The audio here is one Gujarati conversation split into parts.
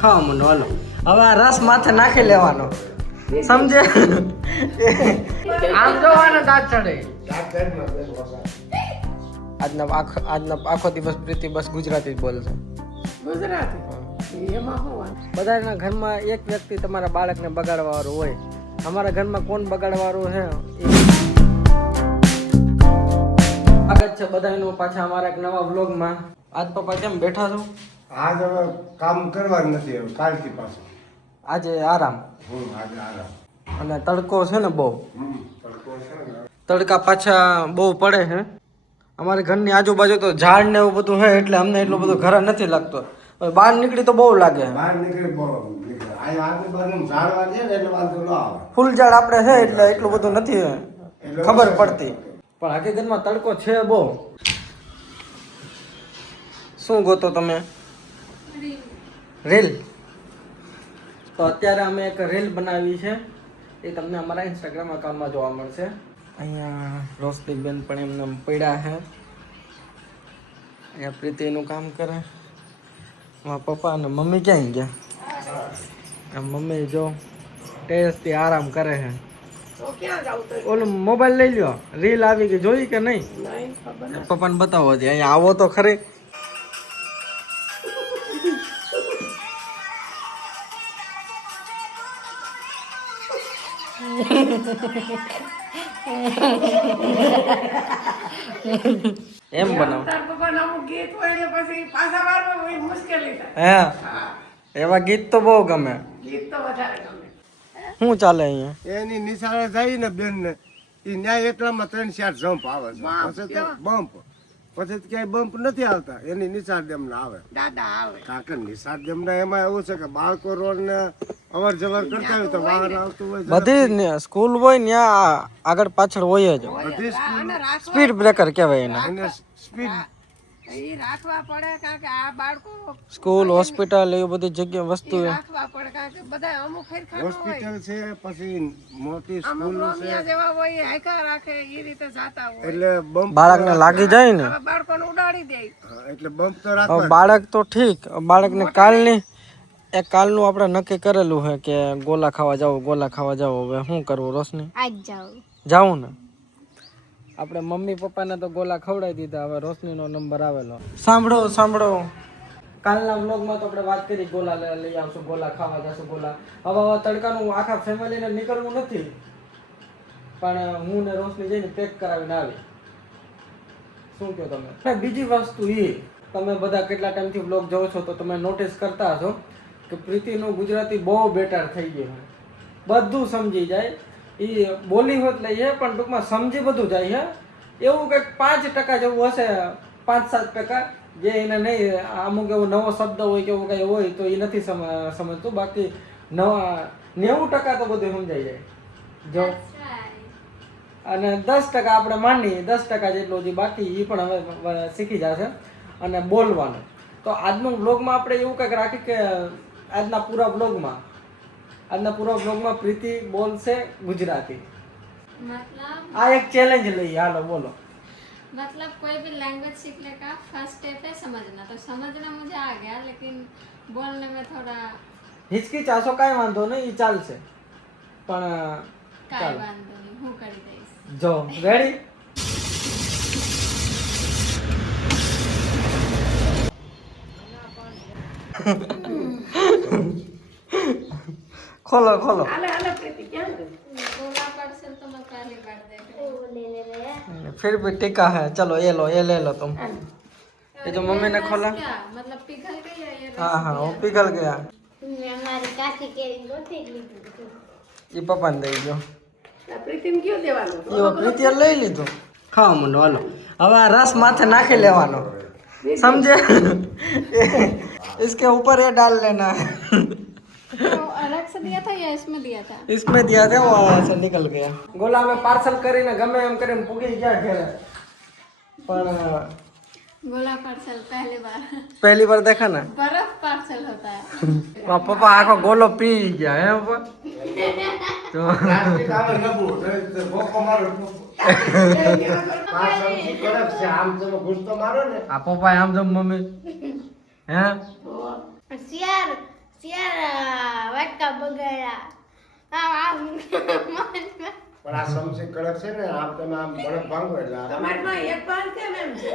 ખાવા માંડો હાલો. હવે આ રસ માથે નાખી લેવાનો, સમજે? આમ જોવાનો દાંત ચડે. આજનો આખો દિવસ પ્રીતિ બસ ગુજરાતી જ બોલશે. બધાના ઘરમાં એક વ્યક્તિ તમારા બાળકને બગાડવા વાળું હોય. અમારા ઘરમાં કોણ બગાડવા વાળું છે? સ્વાગત છે બધાનું પાછા અમારા એક નવા વ્લોગમાં. આજ પપ્પા કેમ બેઠા છો? આજ હવે કામ કરવાનું નથી, હવે કાલથી પાછું આજે આરામ. આજે આરામ. અને તડકો છે ને બહુ, તડકો છે ને. તડકા પાછા બહુ પડે છે. અમારી ઘરની આજુબાજુ તો ઝાડ ને એવું બધું છે એટલે અમને એટલો બધો ઘર નથી લાગતો. બહાર નીકળી તો બહુ લાગે. બહાર નીકળી બહુ નીકળે. આ આજુબાજુ ઝાડવા છે ને એટલે વાંધો ન આવે. ફૂલ ઝાડ આપણે છે એટલે એટલું બધું નથી ખબર પડતી, પણ હકીકતમાં તડકો છે બહુ. શું ગોતો તમે? રીલ. તો અત્યારે અમે એક રીલ બનાવી છે, એ તમને અમારા ઇન્સ્ટાગ્રામ અકાઉન્ટમાં જોવા મળશે. અહીંયા રોશની બેન પણ એમને પડ્યા છે. અહીંયા પ્રીતિનું કામ કરે. મારા પપ્પા અને મમ્મી ક્યાં ગયા? મમ્મી જો ટેસ્ટથી આરામ કરે છે. ઓલો મોબાઈલ લઈ લ્યો, રીલ આવી ગઈ, જોઈ કે નહીં? પપ્પાને બતાવો છે. અહીંયા આવો તો ખરી. એમ બનાવ. હા, એવા ગીત તો બહુ ગમે. શું ચાલે અહીંયા? એની નિશાળે જાય ને બેન ને, એ ન્યાય એટલામાં 3-4 જમ્પ આવે છે. પછી તો બમ્પ, પછી તો ક્યાંય બમ્પ નથી આવતા. એની નિશાળ ડેમના આવે. કાકા નિશાળ ડેમના એમાં એવું છે કે બાળકો રોડ ને અવર જવર કરતા હોય તો વાહન આવતું હોય. બધી સ્કૂલ હોય ત્યાં આગળ પાછળ હોય જ. બધી સ્પીડ બ્રેકર કહેવાય એને. સ્પીડ રાખવા પડે કારણ કે આ બાળકો સ્કૂલ, હોસ્પિટલ એવી બધી જગ્યા વસ્તુ રાખવા પડે કારણ કે બધા અમુક ફેરફાર હોસ્પિટલ છે, પછી મોટી અમુક સ્કૂલ છે, રોમિયા જેવા હોય હાઈકા રાખે એ રીતે જાતા હોય એટલે બમ્પ બાળકને લાગી જાય ને. હવે બાળકોને ઉડાડી દે એટલે બમ્પ તો હવે રાખવા. બાળક તો ઠીક, બાળકને કાલનું આપણે નક્કી કરેલું છે કે ગોલા ખાવા જાવ. હવે શું કરવું રોશની? આજ જાવું ને. આપણે મમ્મી પપ્પાને તો ગોલા ખવડાવી દીધા, હવે રોશનીનો નંબર આવેલો. સાંભળો, કાલના વ્લોગમાં તો આપણે વાત કરી ગોલા લઈ આવશું, ગોલા ખાવા જશું, ગોલા. હવે તડકાનું આખા ફેમિલીને નીકળવું નથી, પણ હું ને રોશની જઈને પેક કરાવીને આવી. શું કહો તમે? બીજી વસ્તુ એ, તમે બધા કેટલા ટાઈમથી વ્લોગ જોવો છો તો તમે નોટિસ કરતા હશો કે પ્રીતિનું ગુજરાતી બહુ બેટર થઈ ગયું છે. બધું સમજી જાય. એ બોલી હોત લઈએ પણ ટૂંકમાં સમજી બધું જાય છે. એવું કંઈક 5% જેવું હશે, 5-7% જે એને નહીં, અમુક એવો નવો શબ્દ હોય કે એવું કંઈ હોય તો એ નથી સમજતું. બાકી 90% તો બધું સમજાઈ જાય જો. અને 10% આપણે માની, 10% જેટલું જે બાકી એ પણ હવે શીખી જશે. અને બોલવાનું તો આજનું વ્લોગમાં આપણે એવું કંઈક રાખી કે આજના પૂરા વ્લોગમાં પ્રીતિ બોલશે ગુજરાતી. मतलब આ એક ચેલેન્જ લઈએ, હાલો બોલો. मतलब कोई भी लैंग्वेज सीखने का फर्स्ट स्टेप है समझना. तो समझना मुझे आ गया लेकिन बोलने में थोड़ा હિચકિચાશો કાંઈ વાંધો નહીં, એ ચાલશે. પણ काय वांधो नहीं, હું કરી દઈશ. જો રેડી. ખોલો बोला पार्सल तो मैं पहली बार देख रही हूँ. फिर भी टिका है. चलो ये ले लो तुम. ये जो मम्मी ने खोला, क्या मतलब पिघल गई है ये? हाँ वो पिघल गया. અમારી કાકી કેરી ગોતી લીધું ये पप्पा ने दई दो. પ્રીતિને કયો દેવાનું ये प्रीति લઈ લીધું. ખાવા માંડો હાલો. હવે આ રસ માથે નાખી લેવાનો, समझे? इसके ऊपर ये डाल लेना है. अलग से दिया था या इसमें दिया था? इसमें दिया था, वो वहाँ से निकल गया. गोला में पार्सल કરીને ગમે એમ કરીને પૂગી ગયા ઘરે. પણ गोला पार्सल पहली बार देखा ना. बर्फ पार्सल होता है. पापा आखो गोलो पी गया है पापा. तो પ્લાસ્ટિક આવે નબળું એટલે ભોકો મારો. પાછળ કડક છે, આમ તમે ગુસ્સો મારો ને આ પપ્પા આમ જો મમ્મી હે શિયાર કેવા બગાડ્યા આમ પણ આ સમસી કડક છે ને આમ તમે આમ બળક ભાંગો એટલે તમારમાં એક પાન કેમ એમ છે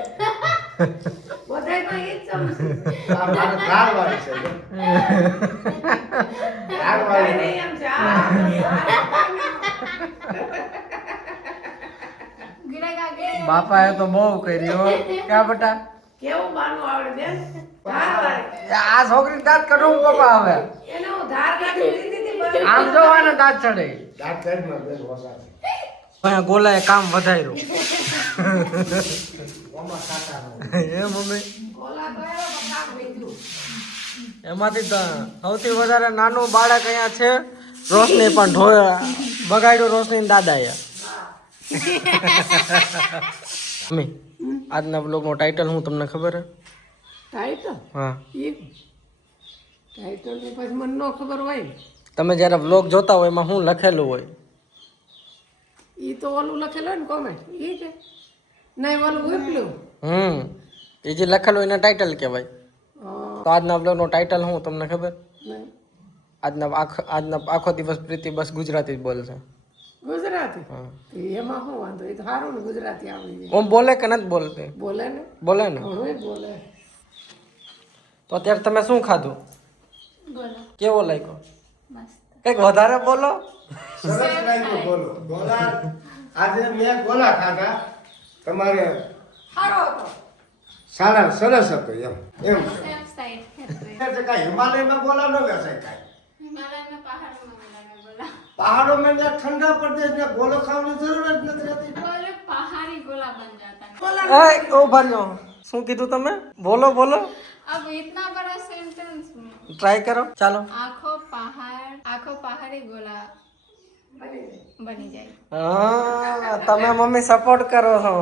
બધાયમાં એક ચમચી આ મારે ધારવાળી છે જો. ધારવાળી નહીં એમ છે બાપાએ તો બહુ કર્યો ક્યાં બેટા કેવું બાનું આવડે બેન ધારવાળી આ છોકરી દાંત કઢવું પપ્પા હવે એને હું ધાર કાઢી લીધી હતી બરાબર. આમ જોવાને દાંત ચડે દાંત કાઢમાં બેન વસાડે. અહીંયા ગોલાએ કામ વધાર્યું ઓમાં કાકા નો. હે મમ્મી ગોલા તો એવો પણ કામ લીધું એમાંથી તો સૌથી વધારે નાનું બાળક અહીંયા છે રોશની પણ બગાડ્યું રોશની દાદાએ મમ્મી આજના બ્લોગનું ટાઇટલ હું તમને ખબર હે ટાઈટલ હા ટાઈટલ ની પછી મને ન ખબર હોય ને તમે જ્યારે બ્લોગ જોતા હોય એમાં શું લખેલું હોય ઈ તો ઓલું લખેલું હોય ને કોમેન્ટ ઈ કે નહીં ઓલું ઉપલું એ જે લખેલું એને ટાઇટલ કહેવાય તો આજના બ્લોગનું ટાઇટલ હું તમને ખબર નહીં આજના આખો દિવસ પ્રીતિ બસ ગુજરાતી જ બોલશે ગુજરાતી હા. તો એમાં શું વાંધો એ તો સારું ને ગુજરાતી આવડી જાય ઓમ બોલે કે નથી બોલતી બોલે ને બોલે ને ઘણું બોલે તો અત્યારે તમે શું ખાધું બોલો કેવો લાગ્યો મસ્ત કંઈક વધારે બોલો સરસ લાગ્યું બોલો. ગોલા આજે મેં ગોલા ખાધા તમારે સારો હતો સારા સરસ હતો એમ એમ છે. સેમ સાઈડ ખેતરે એટલે કાંઈ હિમાલયમાં ગોલા ન વેચાય કાંઈ. હિમાલયના પહાડમાં મળે બોલા પહાડોમાં ત્યાં ઠંડા પ્રદેશ ને ગોલો ખાવાની જરૂર જ નથી રહેતી. बोले पहाड़ी गोला बन जाता है એ ઓ ભર્યો શું કીધું તમે બોલો બોલો अब इतना बड़ा सेंटेंस ટ્રાય કરો ચાલો आंखों पहाड़ी गोला बनी जाए हाँ તમે मम्मी सपोर्ट करो हो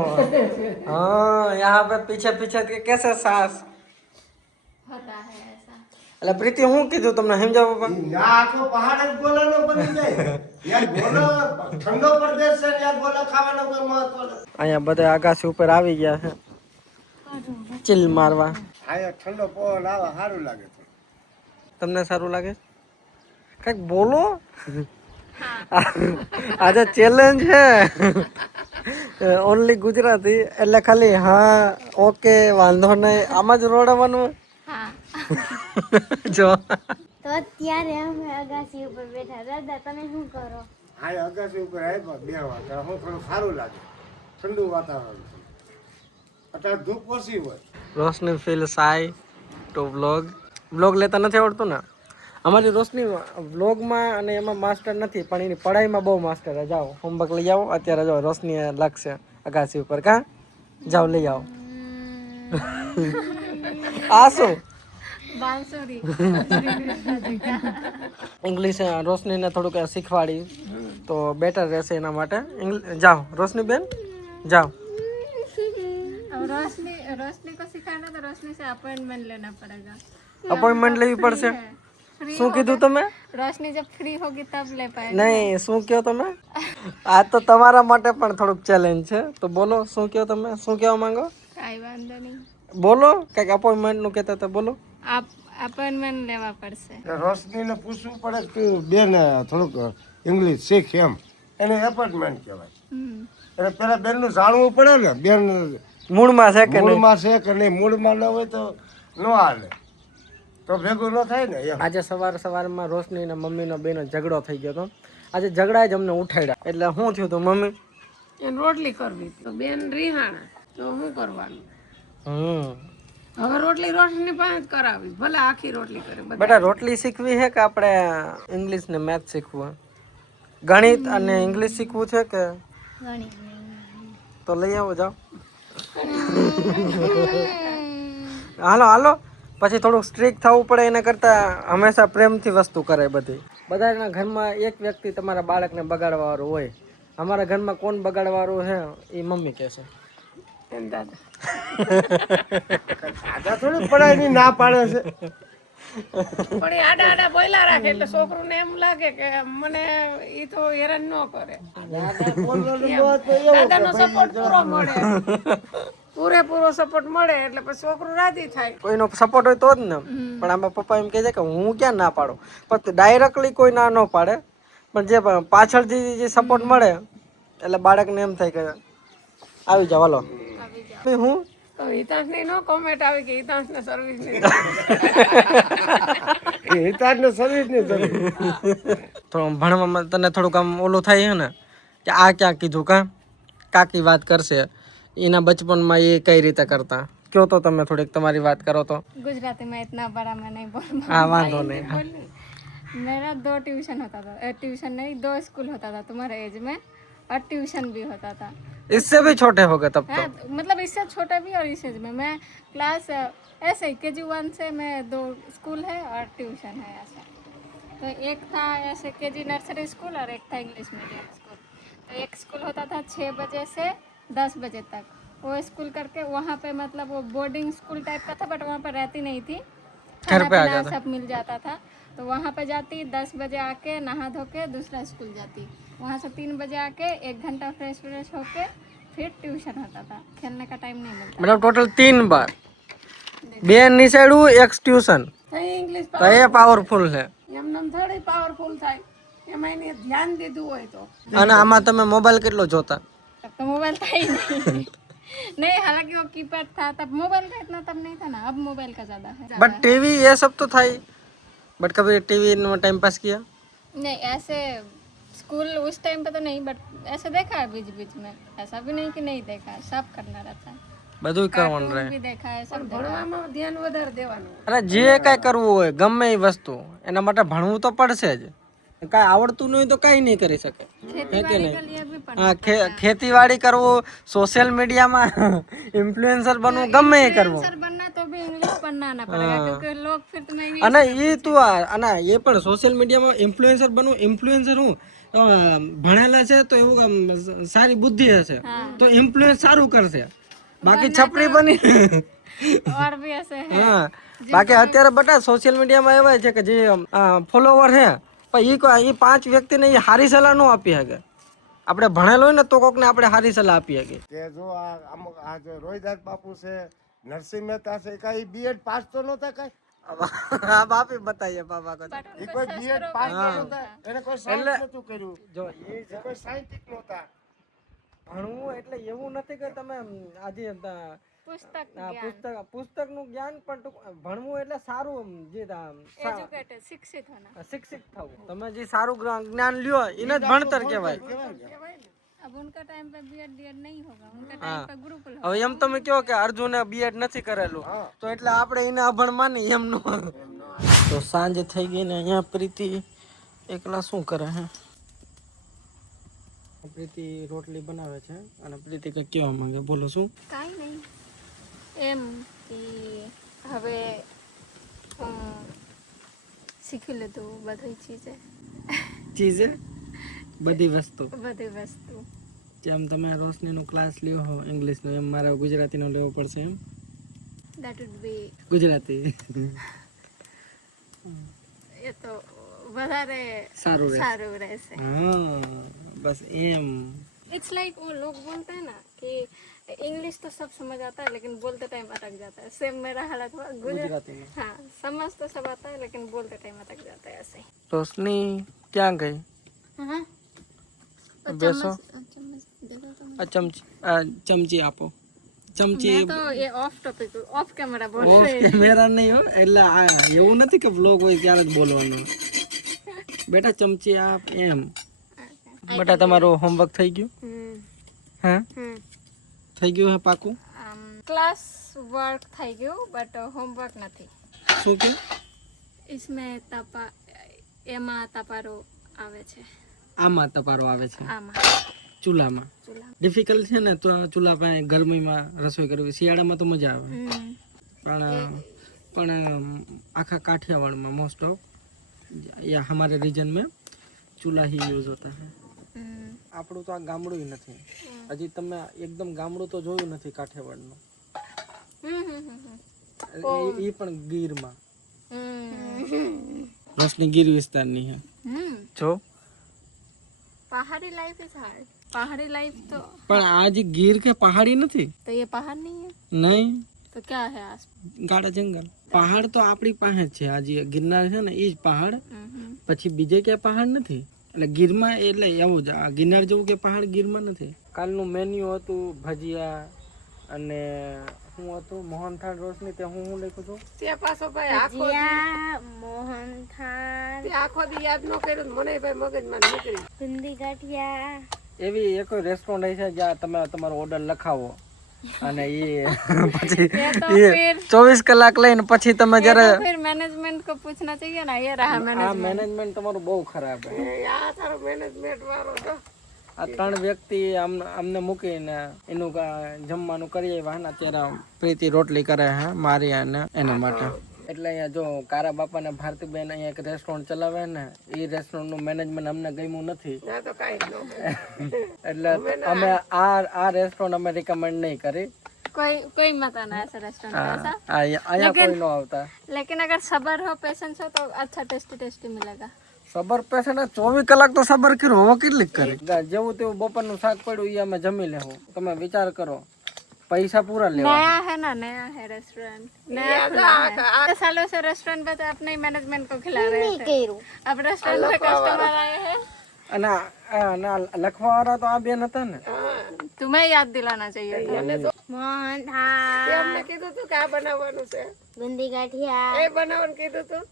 हाँ यहाँ पे पीछे पीछे के कैसे सास होता है ऐसा એટલે પ્રીતિ હું કીધું તમને સમજાવ પપ્પા ત્યાં આખો પહાડ જ ગોલાનો બની જાય. ત્યાં ગોલો ઠંડો પ્રદેશ છે ત્યાં ગોલા ખાવાનો કોઈ મહત્વ નથી. અહીંયા બધા આગાસી ઉપર આવી ગયા છે ચીલ મારવા અહીંયા ઠંડો પવન આવે સારું લાગે છે. તમને સારું લાગે કઈક બોલો આજે ચેલેન્જ છે ઓનલી ગુજરાતી એટલે ખાલી હા ઓકે વાંધો નહીં આમ જ રોડવાનું हाँ જો તો અત્યારે અમે અગાસી ઉપર બેઠા દાદા તમે શું કરો અહીંયા અગાસી ઉપર આવ્યા બેહવા ત્યારે હું થોડું સારું લાગે ઠંડુ વાતાવરણ છે. અત્યારે ધૂપ ઓછી હોય. રોશની ફીલ સાય ટુ વ્લોગ લેતા નથી આવડતું ને અમારી રોશની વ્લોગમાં અને એમાં માસ્ટર નથી પણ એની પઢાઈમાં બહુ માસ્ટર છે જાઓ હોમવર્ક લઈ આવો અત્યારે જાઓ રોશની લખશે અગાસી ઉપર કા જાઓ લઈ આવો આ શું बांसुरी ઇંગ્લિશ રોશનીને થોડુંક શીખવાડી તો બેટર રહેશે એના માટે જાઓ રોશની બેન જાઓ अब रोशनी को सिखाना तो रोशनी से अपॉइंटमेंट लेना पड़ेगा અપોઇન્ટમેન્ટ લેવી પડશે શું કીધું તમે रोशनी जब फ्री होगी तब ले पाएगी નહીં શું કહો તમે આ તો તમારા માટે પણ થોડુંક ચેલેન્જ છે તો બોલો શું કહો તમે શું કહેવા માંગો काई वांधो नहीं બોલો કંઈક અપોઇન્ટમેન્ટનું કહેતા હતા બોલો आप अपॉइंटमेंट लेवा पड़શે રોશનીને પૂછવું પડે કે બેન થોડુંક ઇંગ્લિશ શીખ એમ એને એપાર્ટમેન્ટ કહેવાય. એટલે પેલા બેનનું જાણવું પડે ને બેન મૂળમાં છે કે નહીં મૂળમાં છે કે નહીં. મૂળમાં ન હોય તો ન હાલે તો ભેગું ન થાય ને એમ. આજે સવારમાં રોશની અને મમ્મીનો બેનો ઝઘડો થઈ ગયો હતો આજે ઝઘડાએ જ અમને ઉઠાડ્યા એટલે શું થયું હતું મમ્મી એને રોટલી કરવી તો બેન રીહાણા તો શું કરવાનું હવે રોટલી રોટલી પાસે જ કરાવી ભલે આખી રોટલી કરે બધા બેટા રોટલી શીખવી છે કે આપણે ઇંગ્લિશ ને મેથ શીખવું ગણિત અને ઇંગ્લિશ શીખવું છે કે તો લઈ આવો જાઓ હાલો હાલો પછી થોડુંક સ્ટ્રિક્ટ થવું પડે એના કરતાં હંમેશા પ્રેમથી વસ્તુ કરે બધી બધાના ઘરમાં એક વ્યક્તિ તમારા બાળકને બગાડવાવાળું હોય અમારા ઘરમાં કોણ બગાડવાવાળું છે એ મમ્મી કહેશે એમ દાદા દાદા થોડી પડાયની ના પાડે છે. પણ એ આડા આડા બોયલા રાખે એટલે છોકરું એમ લાગે કે મને ઈ તો હેરાન ન કરે દાદાનો સપોર્ટ પૂરો મળે પૂરેપૂરો સપોર્ટ મળે એટલે પછી છોકરું રાજી થાય. કોઈનો સપોર્ટ હોય તો જ ને. પણ આમાં પપ્પા એમ કહે છે કે હું ક્યાં ના પાડું, પણ ડાયરેક્ટલી કોઈ ના ન પાડે, પણ જે પાછળથી જે સપોર્ટ મળે એટલે બાળકને એમ થાય કે આવી જાવ હાલો. હું તો હિતાંશની નો કોમેન્ટ આવી કે હિતાંશને સર્વિસની એ હિતાજને સર્વિસ ની જરૂર. થોડું ભણવામાં તને થોડુંક આમ ઓલું થાય છે ને કે આ ક્યાં કીધું કાકી વાત કરશે, એના બચપનમાં એ કઈ રીતે કરતા, કયો તો તમે થોડીક તમારી વાત કરો તો. गुजराती में इतना बड़ा मैं नहीं बोल હા વાંધો નહીં. मेरा 2 ट्यूशन होता था, ट्यूशन नहीं 2 स्कूल होता था तुम्हारे एज में, और ट्यूशन भी होता था. इससे भी छोटे हो गए तब तो. हाँ, मतलब इससे छोटा भी और इस एज में मैं क्लास ऐसे ही KG1 से मैं 2 स्कूल है और ट्यूशन है ऐसा. तो एक था ऐसे KG नर्सरी स्कूल और एक था इंग्लिश मीडियम स्कूल. तो एक स्कूल होता था 6 बजे से 10 बजे तक. वो स्कूल करके वहाँ पे मतलब वो बोर्डिंग स्कूल टाइप का था, बट वहाँ पर रहती नहीं थी, खाना पे आ पीना जाता. सब मिल जाता था. तो वहाँ पे जाती 10 बजे आके नहा धो के दूसरा स्कूल जाती. वहाँ से 3 बजे आके 1 घंटा फ्रेश व्रेश होके फिर ट्यूशन होता था. खेलने का टाइम नहीं मिलता. मतलब टोटल 3 बार, 2 નિશાળું 1 ટ્યુશન. થઈ ઇંગ્લિશ તો એ પાવરફુલ છે. એમને થોડી પાવરફુલ થાય, એમાં એને ધ્યાન દીધું હોય તો. અને આમાં તમે મોબાઈલ કેટલો જોતા? तब तो मोबाइल था ही नहीं. नहीं, हालांकि वो कीपैड था तब, मोबाइल का इतना तब नहीं था ना, अब मोबाइल का ज्यादा है. बट टीवी ये सब तो था ही, बट कभी टीवी में टाइम पास किया? नहीं, ऐसे स्कूल उस टाइम पे तो नहीं, बट ऐसे देखा है बीच बीच में. ऐसा भी नहीं कि नहीं देखा है, सब करना रहता है. બધું કરવાનું कार्टून રહે. भी देखा है, सब देखा है. ભણવામાં ધ્યાન વધારે દેવાનું. અને જે કાંઈ કરવું હોય ગમે એ વસ્તુ એના માટે ભણવું તો પડશે જ. કાંઈ આવડતું નહીં તો કાંઈ નહીં કરી શકે. खेतीबाड़ी के लिए भी पढ़ना. હા, ખેતીવાડી કરવું, સોશિयल મીડિયામાં ઇન્ફ્લુએન્સર બનવું, ગમે એ કરવું. सर बनना तो भी इंग्लिश पढ़ना आना पड़ेगा, क्योंकि लोग फिर तुम्हें इंग्लिश. અને એ તું અને એ પણ સોશિયલ મીડિયામાં ઇન્ફ્લુએન્સર બનવું. ઇન્ફ્લુએન્સર હું ભણેલા છે તો એવું આમ સારી બુદ્ધિ હશે તો ઇન્ફ્લુએન્સ સારું કરશે, બાકી છપરી બની. और भी ऐसे है. હા, બાકી અત્યારે બધા સોશિયલ મીડિયામાં એવા છે કે જે ફોલોવર છે પણ એ 5 વ્યક્તિને એ સારી સલાહ ન આપી શકે. આપણે ભણેલો હોય ને તો કોકને આપણે સારી સલાહ આપી શકીએ. કે જો આ અમુક આ જો રોહિદાસ બાપુ છે, નરસિંહ મહેતા છે, કઈ બીએડ પાસ તો નહોતા કઈ. आप आप ही बताइए पापा को. એ કોઈ બીએડ પાસ તો નહોતા, એને કોઈ સાયન્સ નહોતું કર્યું, જો એ કોઈ સાયન્ટિસ્ટ નહોતા. ભણવું એટલે એવું નથી કે તમે આજે पुस्तक પુસ્તકનું જ્ઞાન, પણ ભણવું એટલે સારું જે एजुकेटेड, शिक्षित होना. શિક્ષિત થવું. તમે જે સારું જ્ઞાન લ્યો એને જ ભણતર કહેવાય. अब उनका टाइम पे बीएड डीएड नहीं होगा, उनका टाइम पे गुरुकुल होगा. હવે એમ તમે કહો કે અર્જુને બીએડ નથી કરેલું તો એટલે આપણે એને અભણ માની એમનું. તો સાંજ થઈ ગઈ ને અહીંયા પ્રીતિ એકલા શું કરે છે? પ્રીતિ રોટલી બનાવે છે અને પ્રીતિ કંઈક કહેવા માંગે, બોલો શું? કાંઈ નહીં, એમ કે હવે હું શીખી લીધું બધી ચીજે બધી વસ્તુ. જેમ તમે રોશનીનો ક્લાસ લ્યો હો ઇંગ્લિશનો, એમ મારે ગુજરાતીનો લેવો પડશે એમ? that would be, ગુજરાતી એ તો વધારે સારું સારું રહેશે. હા बस एम. इट्स लाइक वो लोग बोलते हैं ना कि इंग्लिश तो सब समझ आता है लेकिन बोलते टाइम अटक जाता है. सेम मेरा हालत हुआ गुजराती में. हाँ, समझ तो सब आता है लेकिन बोलते टाइम अटक जाता है ऐसे. रोशनी क्या गई? हाँ, બેસો. આ ચમચી આપો. ચમચી मैं तो ये ऑफ टॉपिक, ऑफ कैमरा बोल ઓફ रही કેમેરા નહીં હો, એટલે આ એવું નથી કે બ્લોગ હોય ત્યારે જ બોલવાનું. બેટા ચમચી આપ એમ. બેટા તમારું હોમવર્ક થઈ ગયું? હા, થઈ ગયું હે પાકું? क्लास वर्क થઈ ગયું બટ હોમવર્ક નથી. શું કે? इसमें तपा એમાં તપારો આવે છે. આમાં તપારો આવે છે? આમાં ચૂલામાં. ડિફિકલ્ટ છે ને તો ચૂલા પાસે ગરમીમાં રસોઈ કરવી. શિયાળામાં તો મજા આવે, પણ આખા काठियावाड़ मोस्ट ऑफ या हमारे रीजन में चूल्हा ही यूज होता है. આપણું તો આ ગામડું નથી, હજી તમે એકદમ ગામડું તો જોયું નથી કાઠિયાવાડનું. એ પણ ગીરમાં. રોશની ગીર વિસ્તારની છે. જો પહાડી લાઈફ ઇઝ હાર્ડ. पहाड़ी लाइफ तो પણ આ જે ગીર કે પહાડી નથી तो ये पहाड़ नहीं है નહીં तो क्या है आस ગાઢા જંગલ પહાડ તો આપણી પાસે જ છે આ જે ગિરનાર છે ને એ જ પહાડ પછી બીજે ક્યાંય પહાડ નથી એટલે ગીરમાં એટલે એવું જ આ ગિરનાર જેવું કે પહાડ ગીરમાં નથી કાલનું મેન્યુ હતું ભજીયા અને શું હતું મોહનથાળ રોશની તે હું લખ્યું હતું ત્યાં પાછો ભાઈ આખો જ્યાં મોહનથાળ તે આખો દી યાદ ન કર્યું ને મને ભાઈ મગજમાં નીકળી ગુંદી ગાંઠિયા એવી એક રેસ્ટોરન્ટ છે જ્યાં તમે તમારો ઓર્ડર લખાવો અને એ પછી એ 24 કલાક લઈને પછી તમે જ્યારે तो फिर मैनेजमेंट को पूछना चाहिए ना ये रहा मैंने આ મેનેજમેન્ટ તમારું બહુ ખરાબ છે આ તારો મેનેજમેન્ટ વાળો તો આ 3 વ્યક્તિ અમને મૂકીને એનું જમવાનું કરી આવ્યા ને અત્યારે પ્રીતિ રોટલી કરે છે મારી અને એના માટે એટલે અહીંયા જો કારા બાપા ને ભારતીબેન અહીંયા એક રેસ્ટોરન્ટ ચલાવે ને એ રેસ્ટોરન્ટ નું મેનેજમેન્ટ અમને ગમ્યું નથી ના તો કાંઈ જ ન એટલે અમે આ રેસ્ટોરન્ટ અમે રિકમેન્ડ નહીં કરી कोई मत आना ऐसा रेस्टोरेंट ऐसा અહીંયા કોઈ ન આવતા लेकिन अगर सबर हो पेशेंस हो तो अच्छा टेस्टी मिलेगा સબર પેશન્ટ 24 કલાક તો સબર કર્યો હવે કેટલી કરી જેવું તેવું બપોરનું શાક પડ્યું એ અમે જમી લેવું તમે વિચાર કરો પૈસા પૂરા લેવા नया है ना नया है रेस्टोरेंट नया खुला है 10 सालों से रेस्टोरेंट पे तो अपने ही मैनेजमेंट को खिला रहे थे કર્યું अब रेस्टोरेंट पे कस्टमर आए हैं અને આ લખવા વાળા તો આ બેન હતા ને तुम्हें याद दिलाना चाहिए था મોહનથાળ તે અમને કીધું તું કે આ બનાવવાનું છે ગુંદી ગાંઠિયા એ બનાવવાનું કીધું તું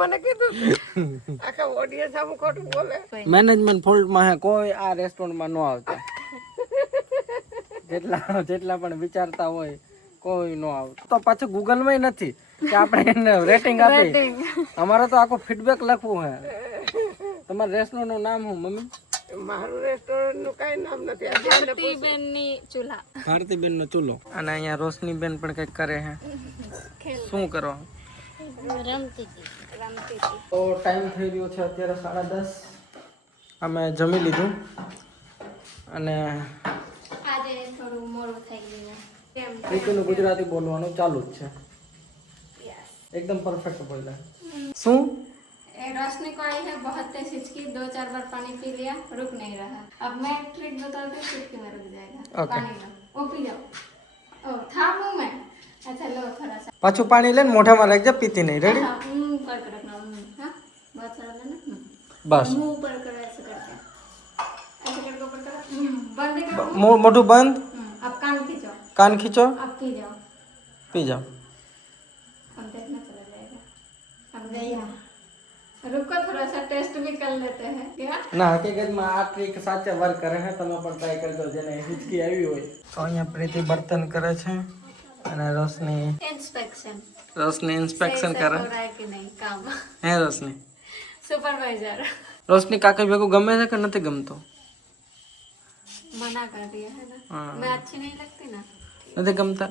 મને કીધું તું. આખા ઓડિયન્સ આમ ખોટું બોલે મેનેજમેન્ટ ફોલ્ટ માં હે કોઈ આ રેસ્ટોરન્ટ માં ન આવતા જેટલા પણ વિચારતા હોય કોઈ ન આવતું તો પાછું ગૂગલ માં નથી કે આપણે એને રેટિંગ આપી અમારે તો આખો ફીડબેક લખવું હે તમારા રેસ્ટોરન્ટ નું નામ શું મમ્મી મારું રેસ્ટોરન્ટ નું કઈ નામ નથી આ બેનની ચૂલ્હા ભારતીબેન નો ચૂલો અને અહીંયા રોશની બેન પણ કઈક કરે છે શું કરો રમતી હતી તો ટાઈમ થઈ રહ્યો છે અત્યારે 10:30 અમે જમી લીધું અને આજે થોડું મોડું થઈ ગયું કેમ રીતુનું ગુજરાતી બોલવાનું ચાલુ જ છે एकदम परफेक्ट बोला શું रोशनी को आई है बहुत तेज हिचकी 2-4 बार पानी पी लिया रुक नहीं रहा अब मैं एक ट्रिक बताती हूँ चुटकी में रुक जाएगा Okay. पानी लो वो पी जाओ ओ था मुंह में अच्छा लो थोड़ा सा પાછું પાણી લઈને મોઢામાં રાખજે પીતી નહીં રેડી हाँ मुंह ऊपर कर रखना हाँ बहुत सारा लेना બસ मुंह ऊपर करो ऐसे करके ऐसे करके ऊपर करो बंद करो મોઢું બંધ अब कान खींचो કાન ખીચો अब पी जाओ પી જાઓ अब देखना चला जाएगा अब गया रुको थोड़ा सा टेस्ट भी कर लेते हैं क्या ના હકીકતમાં આ ટ્રીક સાચે વર્ક કરે છે તમે પણ ટ્રાય કરજો જેને હિચકી આવી હોય તો અહીંયા પ્રીતિ બર્તન કરે છે અને રોશની ઇન્સ્પેક્શન કરે हो रहा है कि नहीं काम હે રોશની सुपरवाइजर રોશની કાકા ભેગું ગમે છે કે નથી ગમતો मना कर दिया है ना हाँ। मैं अच्छी नहीं लगती ना નથી ગમતા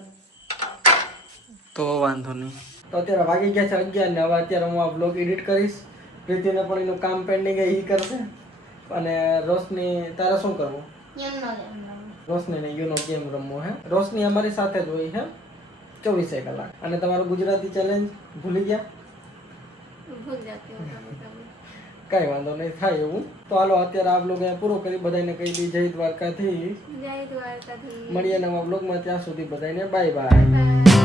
તો વાંધો નહીં તો અત્યારે વાગી ગયા છે 11 ને હવે અત્યારે હું આ બ્લોગ એડિટ કરીશ પ્રીતિને પણ એનું કામ પેન્ડિંગ એ કરશે અને રોશની તારે શું કરવું રોશનીને યુનો ગેમ રમવો હે રોશની અમારી સાથે જ હોય હે 24 કલાક અને તમારું ગુજરાતી ચેલેન્જ ભૂલી ગયા भूल जाती हूँ कभी कभी કાંઈ વાંધો નહીં થાય એવું તો હાલો અત્યારે આ બ્લોગ અહીંયા પૂરો કરી બધાને કહી દી જય દ્વારકાથી जय द्वारकाधीश મળીએ નવા બ્લોગમાં ત્યાં સુધી બધાને બાય બાય बाय